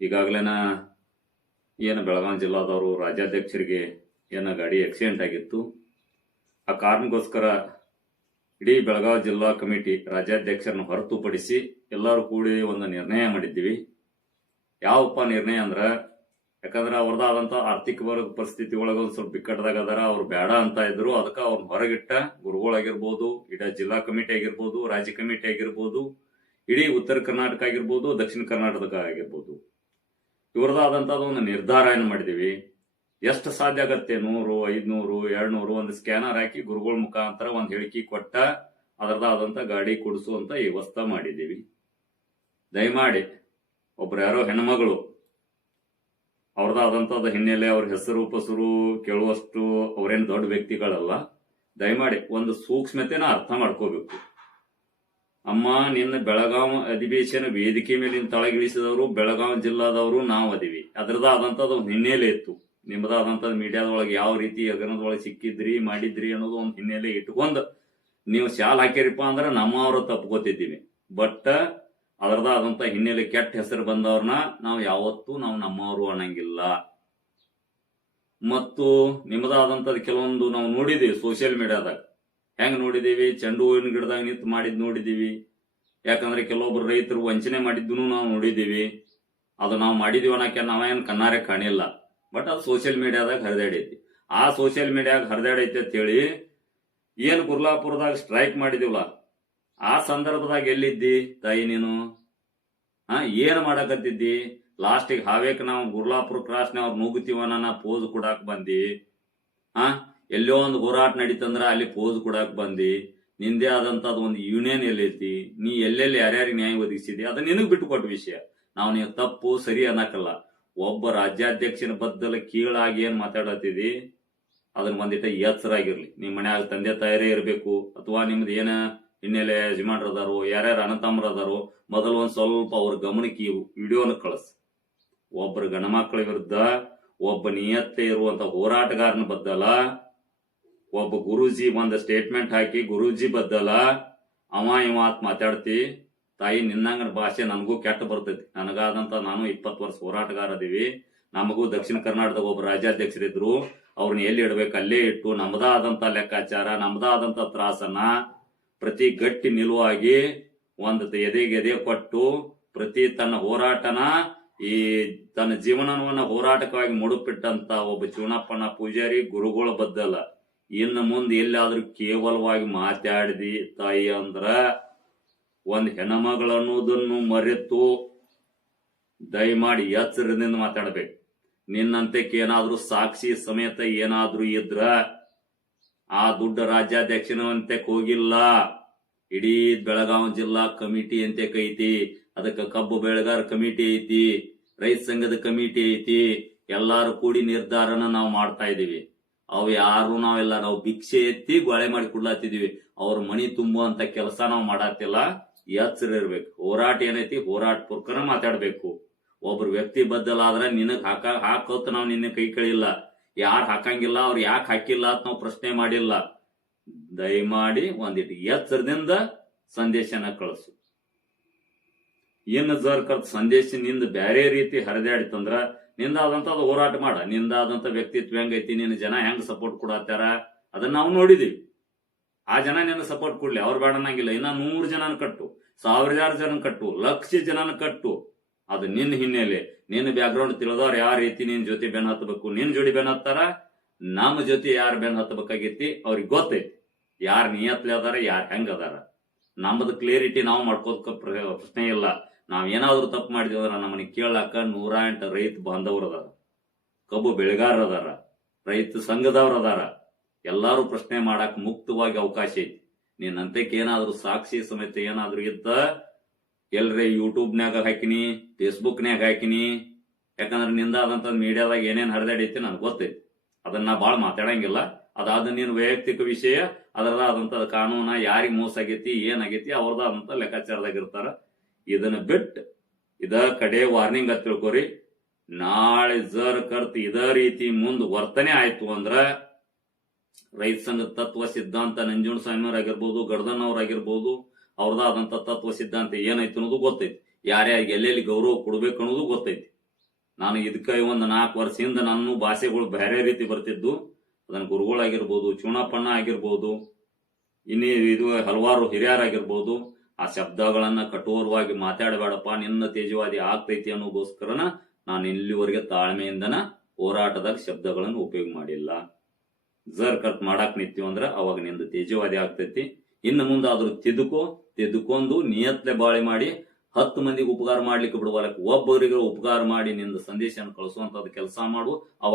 ಈಗಾಗಲೇನ ಏನು ಬೆಳಗಾವಿ ಜಿಲ್ಲಾದವರು ರಾಜ್ಯಾಧ್ಯಕ್ಷರಿಗೆ ಏನ ಗಾಡಿ ಆಕ್ಸಿಡೆಂಟ್ ಆಗಿತ್ತು. ಆ ಕಾರಣಕ್ಕೋಸ್ಕರ ಇಡೀ ಬೆಳಗಾವಿ ಜಿಲ್ಲಾ ಕಮಿಟಿ ರಾಜ್ಯಾಧ್ಯಕ್ಷರನ್ನು ಹೊರತುಪಡಿಸಿ ಎಲ್ಲರೂ ಕೂಡಿ ಒಂದು ನಿರ್ಣಯ ಮಾಡಿದ್ದೀವಿ. ಯಾವಪ್ಪ ನಿರ್ಣಯ ಅಂದ್ರ, ಯಾಕಂದ್ರೆ ಅವ್ರದಾದಂತ ಆರ್ಥಿಕ ವರ್ಗ ಪರಿಸ್ಥಿತಿ ಒಳಗ ಒಂದ್ ಸ್ವಲ್ಪ ಬಿಕ್ಕಟ್ಟದಾಗ ಅದಾರ. ಅವ್ರು ಬೇಡ ಅಂತ ಇದ್ರು, ಅದಕ್ಕೆ ಅವ್ರನ್ನ ಹೊರಗಿಟ್ಟ ಗುರುಗಳಾಗಿರ್ಬೋದು, ಇಡೀ ಜಿಲ್ಲಾ ಕಮಿಟಿ ಆಗಿರ್ಬೋದು, ರಾಜ್ಯ ಕಮಿಟಿ ಆಗಿರ್ಬೋದು, ಇಡೀ ಉತ್ತರ ಕರ್ನಾಟಕ ಆಗಿರ್ಬೋದು, ದಕ್ಷಿಣ ಕರ್ನಾಟಕ ಆಗಿರ್ಬೋದು, ಇವ್ರದಾದಂತದ ಒಂದು ನಿರ್ಧಾರ ಏನ್ ಮಾಡಿದೀವಿ. ಎಷ್ಟು ಸಾಧ್ಯ ಆಗತ್ತೆ 100, 500, 200 ಒಂದು ಸ್ಕ್ಯಾನರ್ ಹಾಕಿ ಗುರುಗಳ ಮುಖಾಂತರ ಒಂದು ಹೇಳಿಕೆ ಕೊಟ್ಟ ಅದರದಾದಂತ ಗಾಡಿ ಕೊಡಿಸುವಂತ ವ್ಯವಸ್ಥೆ ಮಾಡಿದ್ದೀವಿ. ದಯಮಾಡಿ ಒಬ್ರು ಯಾರೋ ಹೆಣ್ಮಗಳು ಅವ್ರದಾದಂತದ ಹಿನ್ನೆಲೆ ಅವ್ರ ಹೆಸರು ಪಸರು ಕೇಳುವಷ್ಟು ಅವ್ರೇನು ದೊಡ್ಡ ವ್ಯಕ್ತಿಗಳಲ್ಲ. ದಯಮಾಡಿ ಒಂದು ಸೂಕ್ಷ್ಮತೆನ ಅರ್ಥ ಮಾಡ್ಕೋಬೇಕು. ಅಮ್ಮ, ನಿನ್ನ ಬೆಳಗಾವಿ ಅಧಿವೇಶನ ವೇದಿಕೆ ಮೇಲೆ ತಳಗಿಳಿಸಿದವರು ಬೆಳಗಾವಿ ಜಿಲ್ಲಾದವರು ನಾವು ಅದೀವಿ. ಅದರದಾದಂತದ ಒಂದು ಹಿನ್ನೆಲೆ ಇತ್ತು. ನಿಮ್ಮದಾದಂತದ ಮೀಡಿಯಾದೊಳಗೆ ಯಾವ ರೀತಿ ಹಗರಣದೊಳಗೆ ಸಿಕ್ಕಿದ್ರಿ ಮಾಡಿದ್ರಿ ಅನ್ನೋದು ಒಂದು ಹಿನ್ನೆಲೆ ಇಟ್ಕೊಂಡು ನೀವು ಶಾಲ್ ಹಾಕಿರಿಪ್ಪ ಅಂದ್ರೆ ನಮ್ಮವ್ರ ತಪ್ಕೋತಿದ್ದೀವಿ. ಬಟ್ ಅದರದಾದಂತ ಹಿನ್ನೆಲೆ ಕೆಟ್ಟ ಹೆಸರು ಬಂದವ್ರನ್ನ ನಾವು ಯಾವತ್ತೂ ನಮ್ಮವರು ಅನ್ನಂಗಿಲ್ಲ. ಮತ್ತು ನಿಮ್ಮದಾದಂತದ್ ಕೆಲವೊಂದು ನಾವು ನೋಡಿದೀವಿ ಸೋಷಿಯಲ್ ಮೀಡಿಯಾದಾಗ. ಹೆಂಗ್ ನೋಡಿದೀವಿ? ಚೆಂಡು ಹೂವಿನ ಗಿಡದಾಗ ನಿಂತು ಮಾಡಿದ್ ನೋಡಿದೀವಿ. ಯಾಕಂದ್ರೆ ಕೆಲವೊಬ್ರು ರೈತರು ವಂಚನೆ ಮಾಡಿದ್ದನ್ನು ನಾವು ನೋಡಿದೀವಿ. ಅದು ನಾವು ಮಾಡಿದೀವಿ ಅನ್ನಕ್ಕೆ ನಾವೇನು ಕಣ್ಣಾರೆ ಕಾಣಿಲ್ಲ. ಬಟ್ ಅದು ಸೋಷಿಯಲ್ ಮೀಡಿಯಾದಾಗ ಹರಿದಾಡೈತಿ. ಆ ಸೋಷಿಯಲ್ ಮೀಡಿಯಾಗ ಹರಿದಾಡೈತಿ ಅಂತ ಹೇಳಿ ಏನ್ ಗುರ್ಲಾಪುರದಾಗ ಸ್ಟ್ರೈಕ್ ಮಾಡಿದಿವಲ್ಲ, ಆ ಸಂದರ್ಭದಾಗ ಎಲ್ಲಿದ್ದಿ ತಾಯಿ ನೀನು? ಏನ್ ಮಾಡಕತ್ತಿದ್ದಿ? ಲಾಸ್ಟಿಗೆ ಹಾವೇಕ್ ನಾವು ಗುರ್ಲಾಪುರ ಕ್ರಾಸ್ನ ಅವ್ರು ನುಗ್ಗುತ್ತೀವನ್ನ ಪೋಸ್ ಕೊಡಾಕ್ ಬಂದಿ. ಎಲ್ಲೋ ಒಂದು ಹೋರಾಟ ನಡೀತಂದ್ರ ಅಲ್ಲಿ ಪೋಸ್ ಕೊಡಾಕ್ ಬಂದಿ. ನಿಂದೇ ಆದಂತದ್ ಒಂದು ಯೂನಿಯನ್ ಎಲ್ಲೈತಿ, ನೀ ಎಲ್ಲೆಲ್ಲಿ ಯಾರ್ಯಾರಿಗೆ ನ್ಯಾಯ ಒದಗಿಸಿದಿ ಅದು ನಿನಗ್ ಬಿಟ್ಟುಕೊಟ್ಟ ವಿಷಯ. ನೀವು ತಪ್ಪು ಸರಿ ಅನ್ನಕಲ್ಲ. ಒಬ್ಬ ರಾಜ್ಯಾಧ್ಯಕ್ಷನ ಬದ್ದಲ ಕೀಳಾಗಿ ಏನ್ ಮಾತಾಡತ್ತಿದಿ ಅದನ್ನ ಒಂದಿಟ ಎಚ್ಚರಾಗಿರ್ಲಿ. ನಿಮ್ ಮನ್ಯಾಗ ತಂದೆ ತಾಯರೇ ಇರ್ಬೇಕು, ಅಥವಾ ನಿಮ್ದು ಏನ ಹಿನ್ನೆಲೆ ಯಜಮಾನ್ರು ಅದಾರೋ, ಯಾರ್ಯಾರು ಅಣ್ಣತಮ್ಮರು ಅದಾರೋ, ಮೊದಲು ಒಂದ್ ಸ್ವಲ್ಪ ಅವ್ರ ಗಮನಕ್ಕೆ ವಿಡಿಯೋನ ಕಳಿಸ್. ಒಬ್ಬರ ಗಣಮಕ್ಕಳ ವಿರುದ್ಧ ಒಬ್ಬ ನಿಯತ್ತೆ ಇರುವಂತ ಹೋರಾಟಗಾರನ ಬದ್ದಲ ಒಬ್ಬ ಗುರೂಜಿ ಒಂದ್ ಸ್ಟೇಟ್ಮೆಂಟ್ ಹಾಕಿ ಗುರೂಜಿ ಬದ್ದಲ ಇವಾತ್ ಮಾತಾಡ್ತಿ. ತಾಯಿ, ನಿನ್ನಂಗನ ಭಾಷೆ ನನಗೂ ಕೆಟ್ಟ ಬರ್ತೈತಿ. ನನಗಾದಂತ ನಾನು 20 ವರ್ಷ ಹೋರಾಟಗಾರ ಅದೀವಿ. ನಮಗೂ ದಕ್ಷಿಣ ಕರ್ನಾಟಕದಾಗ ಒಬ್ಬ ರಾಜ್ಯಾಧ್ಯಕ್ಷರಿದ್ರು. ಅವ್ರನ್ನ ಎಲ್ಲಿ ಇಡ್ಬೇಕು ಅಲ್ಲೇ ಇಟ್ಟು ನಮ್ದಾದಂತ ಲೆಕ್ಕಾಚಾರ, ನಮ್ದಾದಂತ ತ್ರಾಸನ್ನ ಪ್ರತಿ ಗಟ್ಟಿ ನಿಲುವಾಗಿ ಒಂದು ಎದೆ ಕೊಟ್ಟು ಪ್ರತಿ ತನ್ನ ಹೋರಾಟನ ಈ ತನ್ನ ಜೀವನವನ್ನ ಹೋರಾಟಕ್ಕಾಗಿ ಮುಡುಪಿಟ್ಟಂತ ಒಬ್ಬ ಚೂನಪ್ಪನ ಪೂಜಾರಿ ಗುರುಗಳ ಬದ್ದಲ್ಲ ಇನ್ನು ಮುಂದೆ ಎಲ್ಲಾದ್ರೂ ಕೇವಲವಾಗಿ ಮಾತಾಡಿದಿ ತಾಯಿ ಅಂದ್ರ ಒಂದ್ ಹೆಣ್ಮಗಳನ್ನೋದನ್ನು ಮರೆತು ದಯಮಾಡಿ ಎಚ್ಚರದಿಂದ ಮಾತಾಡ್ಬೇಕು. ನಿನ್ನಂತಕ್ಕೆ ಏನಾದ್ರೂ ಸಾಕ್ಷಿ ಸಮೇತ ಏನಾದ್ರೂ ಇದ್ರ ಆ ದುಡ್ಡ ರಾಜ್ಯಾಧ್ಯಕ್ಷನಂತಕ್ಕೆ ಹೋಗಿಲ್ಲ. ಇಡೀ ಬೆಳಗಾವಿ ಜಿಲ್ಲಾ ಕಮಿಟಿ ಅಂತಕ್ಕೆ ಐತಿ. ಅದಕ್ಕೆ ಕಬ್ಬು ಬೆಳೆಗಾರ ಕಮಿಟಿ ಐತಿ, ರೈತ ಸಂಘದ ಕಮಿಟಿ ಐತಿ. ಎಲ್ಲಾರು ಕೂಡಿ ನಿರ್ಧಾರನ ನಾವು ಮಾಡ್ತಾ ಇದೀವಿ. ಅವು ಯಾರು ನಾವೆಲ್ಲ ನಾವು ಭಿಕ್ಷೆ ಎತ್ತಿ ಗೊಳೆ ಮಾಡಿ ಕೊಡ್ಲಾತಿದೀವಿ. ಅವ್ರ ಮನಿ ತುಂಬುವಂತ ಕೆಲಸ ನಾವು ಮಾಡತ್ತಿಲ್ಲ. ಎಚ್ಚರ ಇರ್ಬೇಕು. ಹೋರಾಟ ಏನೈತಿ ಹೋರಾಟ ಪೂರ್ಕರ ಮಾತಾಡ್ಬೇಕು. ಒಬ್ರು ವ್ಯಕ್ತಿ ಬದ್ದಲಾದ್ರ ನಿನಗ್ ಹಾಕೋತ್ ನಾವು ನಿನ್ನ ಕೈ ಕಳಿಲ್ಲ. ಯಾರು ಹಾಕಂಗಿಲ್ಲ, ಅವ್ರು ಯಾಕೆ ಹಾಕಿಲ್ಲ ಅಂತ ನಾವು ಪ್ರಶ್ನೆ ಮಾಡಿಲ್ಲ. ದಯಮಾಡಿ ಒಂದಿಟ್ಟು ಎಚ್ಚರದಿಂದ ಸಂದೇಶನ ಕಳಿಸು. ಇನ್ನು ಕರ್ತ ಸಂದೇಶ ನಿಂದ ಬ್ಯಾರೆ ರೀತಿ ಹರಿದಾಡಿತಂದ್ರ ನಿಂದಾದಂತ ಅದು ಹೋರಾಟ ಮಾಡ. ನಿಂದಾದಂತ ವ್ಯಕ್ತಿತ್ವ ಹೆಂಗೈತಿ, ನಿನ್ನ ಜನ ಹೆಂಗ್ ಸಪೋರ್ಟ್ ಕೊಡತ್ತಾರ ಅದನ್ನ ನಾವು ನೋಡಿದೀವಿ. ಆ ಜನ ನಿನ್ನ ಸಪೋರ್ಟ್ ಕೊಡ್ಲಿ, ಅವ್ರು ಬೇಡ ಅನ್ನಂಗಿಲ್ಲ. ಇನ್ನ 100 ಜನನ ಕಟ್ಟು, 1000 ಜನ ಕಟ್ಟು, 1,00,000 ಜನನ ಕಟ್ಟು. ಅದು ನಿನ್ನ ಹಿನ್ನೆಲೆ, ನಿನ್ನ ಬ್ಯಾಕ್ಗ್ರೌಂಡ್ ತಿಳಿದವ್ರು ಯಾವ ರೀತಿ ನಿನ್ ಜೊತೆ ಬೆನ್ ಹತ್ತಬೇಕು, ನಿನ್ ಜೋಡಿ ಬೆನ್ ಹತ್ತಾರ, ನಮ್ಮ ಜೊತೆ ಯಾರು ಬೆನ್ ಹತ್ತಬೇಕಾಗೈತಿ ಅವ್ರಿಗೆ ಗೊತ್ತೈತಿ. ಯಾರು ನಿಯತ್ಲೆ ಅದಾರ, ಯಾರು ಹೆಂಗ್ ಅದಾರ. ನಮ್ಮದು ಕ್ಲಿಯರಿಟಿ ನಾವು ಮಾಡ್ಕೋದಕ್ಕ ಪ್ರಶ್ನೆ ಇಲ್ಲ. ನಾವ್ ಏನಾದ್ರು ತಪ್ಪು ಮಾಡಿದ್ವಿ ಅಂದ್ರ ನಮ್ಮನ್ನ ಕೇಳಾಕ 108 ರೈತ ಬಾಂಧವ್ರು ಅದಾರ, ಕಬ್ಬು ಬೆಳೆಗಾರ ಅದಾರ, ರೈತ ಸಂಘದವ್ರು ಅದಾರ. ಎಲ್ಲಾರು ಪ್ರಶ್ನೆ ಮಾಡಾಕ್ ಮುಕ್ತವಾಗಿ ಅವಕಾಶ ಐತಿ. ನೀನಂತಕ್ಕೆ ಏನಾದ್ರು ಸಾಕ್ಷಿ ಸಮೇತ ಏನಾದ್ರು ಇದ್ದ ಎಲ್ರಿ ಯೂಟ್ಯೂಬ್ನ್ಯಾಗ ಹಾಕಿನಿ, ಫೇಸ್ಬುಕ್ನ್ಯಾಗ ಹಾಕಿನಿ. ಯಾಕಂದ್ರೆ ನಿಂದಾದಂತ ಮೀಡಿಯಾದಾಗ ಏನೇನ್ ಹರಿದಾಡೈತಿ ನನ್ಗೆ ಗೊತ್ತೈತಿ. ಅದನ್ನ ಬಾಳ ಮಾತಾಡಂಗಿಲ್ಲ. ಅದಾದ ನೀನು ವೈಯಕ್ತಿಕ ವಿಷಯ, ಅದರದಾದಂತ ಕಾನೂನ ಯಾರಿಗ್ ಮೋಸ ಆಗೈತಿ ಏನಾಗೈತಿ ಅವ್ರದಾದಂತ ಲೆಕ್ಕಾಚಾರದಾಗ ಇರ್ತಾರ. ಇದನ್ನ ಬಿಟ್ಟು ಇದ ಕಡೆ ವಾರ್ನಿಂಗ್ ಅಂತ ತಿಳ್ಕೊರಿ. ನಾಳೆ ಕರ್ತ್ ಇದ ರೀತಿ ಮುಂದ್ ವರ್ತನೆ ಆಯ್ತು ಅಂದ್ರ ರೈತ ಸಂಘದ ತತ್ವ ಸಿದ್ಧಾಂತ ನಂಜುಂಡಸ್ವಾಮಿಯವರಾಗಿರ್ಬೋದು, ಗಡ್ದನ್ ಅವ್ರಾಗಿರ್ಬೋದು, ಅವ್ರದಾದಂತ ತತ್ವ ಸಿದ್ಧಾಂತ ಏನೈತಿ ಅನ್ನೋದು ಗೊತ್ತೈತಿ. ಯಾರ್ಯಾರಿಗೆ ಎಲ್ಲೆಲ್ಲಿ ಗೌರವ ಕೊಡ್ಬೇಕು ಅನ್ನೋದು ಗೊತ್ತೈತಿ. ನಾನು ಇದಕ್ಕೆ ಒಂದು 4 ವರ್ಷದಿಂದ ನನ್ನ ಭಾಷೆಗಳು ಬೇರೆ ರೀತಿ ಬರ್ತಿದ್ದು. ಅದನ್ನ ಗುರುಗಳಾಗಿರ್ಬೋದು, ಚೂಣಪ್ಪಣ್ಣ ಆಗಿರ್ಬೋದು, ಇದು ಹಲವಾರು ಹಿರಿಯರಾಗಿರ್ಬೋದು, ಆ ಶಬ್ದಗಳನ್ನ ಕಠೋರವಾಗಿ ಮಾತಾಡಬೇಡಪ್ಪ, ನಿನ್ನ ತೇಜವಾದಿ ಆಗ್ತೈತಿ ಅನ್ನೋಗೋಸ್ಕರನ ನಾನು ಇಲ್ಲಿವರೆಗೆ ತಾಳ್ಮೆಯಿಂದನ ಹೋರಾಟದಾಗ ಶಬ್ದಗಳನ್ನು ಉಪಯೋಗ ಮಾಡಿಲ್ಲ. ಜರ್ ಕಟ್ ಮಾಡಾಕ್ ನಿಂತೀವಿ ಅಂದ್ರ ಅವಾಗ ನಿಂದ ತೇಜವಾದಿ ಆಗ್ತೈತಿ. ಇನ್ನು ಮುಂದೆ ಆದ್ರೂ ತಿದ್ದುಕೊಂಡು ನಿಯತ್ಲೆ ಬಾಳೆ ಮಾಡಿ 10 ಮಂದಿಗೆ ಉಪಕಾರ ಮಾಡ್ಲಿಕ್ಕೆ ಬಿಡುವಲ್ಲ, ಒಬ್ಬರಿಗೆ ಉಪಕಾರ ಮಾಡಿ ನಿಂದ ಸಂದೇಶ ಕಳಿಸುವಂತದ್ದು ಕೆಲಸ ಮಾಡು. ಅವಾಗ